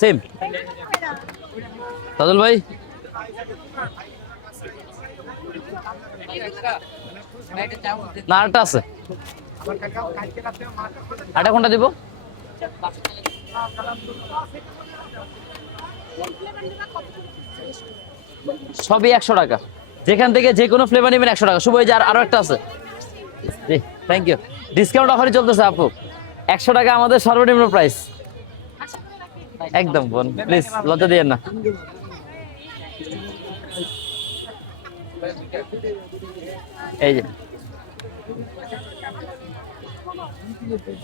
Same সাদুল ভাই, না আরেকটা আছে, আরেকটা কোনটা দিব? সবই 100 টাকা, যেখান থেকে যে কোনো ফ্লেভার নেবেন 100 টাকা। শুভ, এই যে আরো একটা আছে। জি থ্যাংক ইউ। ডিসকাউন্ট অফারই চলতেছে আপু, 100 টাকা আমাদের সর্বনিম্ন প্রাইস। একদম বোন, প্লিজ লজ্জা দিয়েন না। এই যে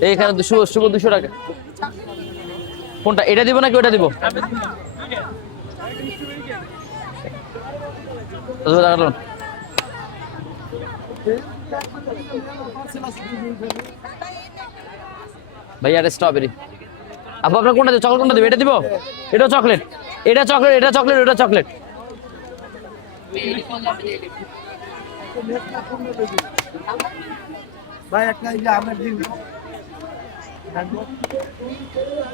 এইখানে শুভ 200 টাকা। কোনটা, এটা দিব নাকি ওটা দিব? ভাইয়া এটা স্ট্রবেরি। আপু আপনার কোনটা দিব? চকলেট কোনটা দিব? এটা দিব? এটা চকলেট, এটা চকলেট, এটা চকলেট, ওটা চকলেট।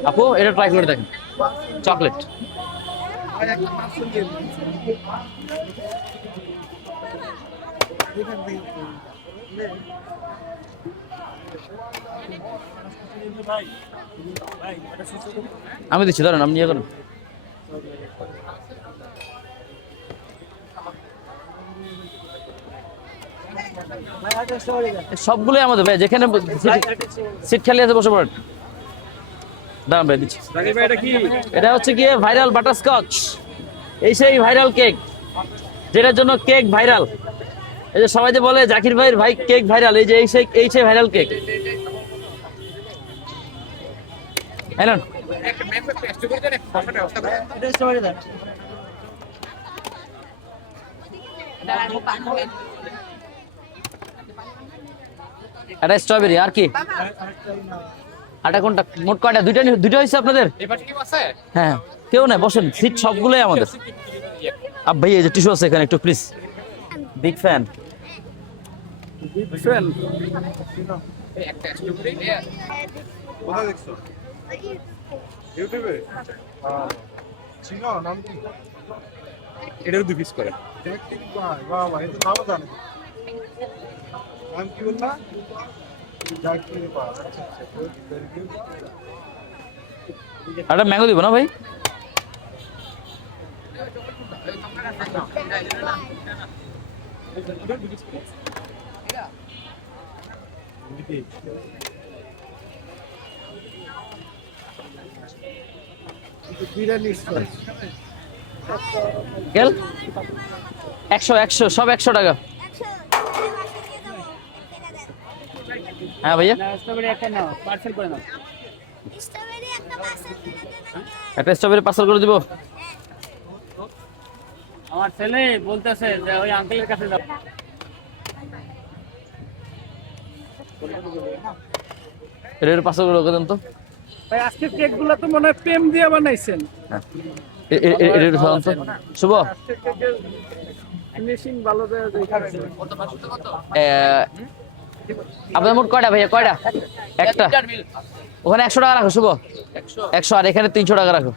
আপু এটা ট্রাই করে দেখেন, চকলেট। আমি দিচ্ছি, ধরেন আপনি ইয়ে করেন। সবগুলোই আমাদের ভাই, যেখানে সিট খালি আছে বসে পড়েন। দাঁড়ান ভাই দিচ্ছি। এটা হচ্ছে কি ভাইরাল বাটারস্কচ, এই সেই ভাইরাল কেক যেটার জন্য কেক ভাইরাল। এই যে সবাই যে বলে জাকির ভাইয়ের ভাই কেক ভাইরাল, এই যে এই সেই ভাইরাল কেক। হ্যালো এটা স্ট্রবেরি। আর কি আটা কোনটা? মোট কয়টা? দুইটা হয়েছে আপনাদের? হ্যাঁ কেউ নাই, বসেন, সিট সবগুলোই আমাদের। আব ভাই এই যে টিস্যু আছে এখানে, একটু প্লিজ। Big fan. কোথায় দেখছো? ইউটিউবে? চিনো নাম কি? এটাও 2 পিস করে। বাহ বাহ, এটা নামও জানি। নাম কি বললা? জাকির বাহ। আটা ম্যাঙ্গো দিব না ভাই? গেল 100 সব 100 টাকা। হ্যাঁ ভাইয়া একটা স্ট্রবেরি পার্সেল করে দিব। আমার ছেলে বলতেছে যে ওই আঙ্কেলের কাছে যাও। এর পার্সেল করে দেন তো ভাই। আজকে কেকগুলো তো মনে হয় প্রেম দিয়ে বানাইছেন। এর শুভ ফিনিশিং ভালো দেওয়া যায়। আপনার মোট কয়টা ভাইয়া? কয়টা? একটা। ওখানে 100 টাকা রাখো শুভ, 100। আর এখানে 300 টাকা রাখো।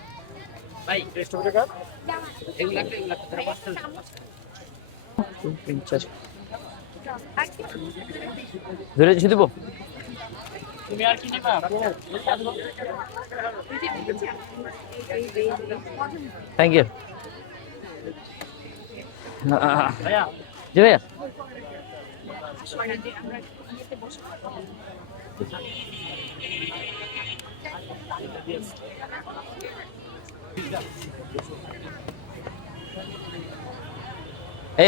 ধরে দিচ্ছি দিব। তুমি আর কি নিবা? থ্যাংক ইউ ভাইয়া জি ভাইয়া।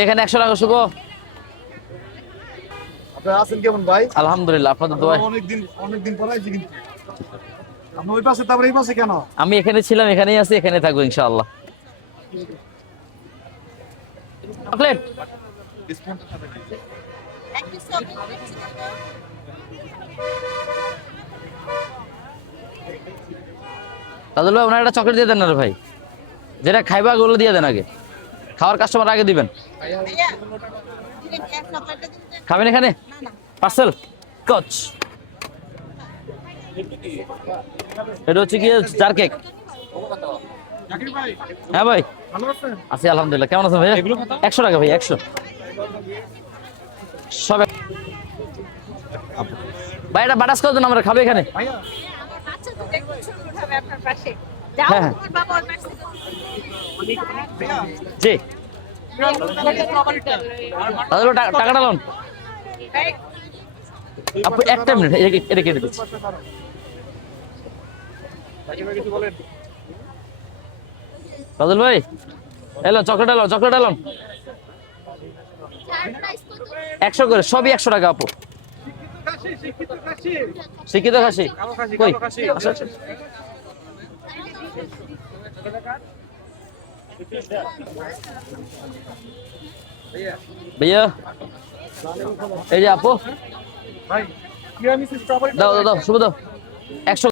এখানে 100 টাকা শুভ। আপনারা আছেন কেমন ভাই? আলহামদুলিল্লাহ, আপনাদের দোয়ায়। অনেকদিন পর আইছি কিন্তু। আপনি ওই পাশে, তারপরে এই পাশে কেন? আমি এখানে ছিলাম, এখানেই আছি, এখানে থাকবো ইনশাআল্লাহ। চকলেট রাজুল ভাই ওনার একটা চকলেট দিয়ে দেন না রে ভাই, যেটা খাইবা ওগুলো দিয়ে দেন আগে, খাওয়ার কাস্টমার আগে দিবেন। খাবেন এখানে পার্সেল কচ। এটা হচ্ছে গিয়ে জার কেক। জাকির ভাই হ্যাঁ ভাই ভালো আছেন? আছি আলহামদুলিল্লাহ, কেমন আছেন ভাই? 100 টাকা ভাই, 100 সব ভাই। এটা বাটারস্কচ দেন, আমরা খাবো এখানে। ভাইয়া আমার বাচ্চা তো দেখুন ছবি উঠাবে আপনার পাশে। যাও হ্যাঁ, হ্যাঁ। তোমার বাবা ওর পাশে ভাইয়া জি রাজুল ভাই, টাকাটা লোন ভাই আপু, একটা মিনিট, এটা কেটে দিচ্ছি। জাকির ভাই কিছু বলেন। রাজুল ভাই এলো চকলেট, এলো চকলেট, এলো চার প্রাইস কত? 100 করে, সবই 100 টাকা আপু। শিক্ষিত কাশি শিক্ষিত খাসি কই? আচ্ছা, আচ্ছা। ভাইয়া এই যে আপু, ভাই টিরামিসু স্ট্রবেরি দাও দাও দাও, শুভ দাও 100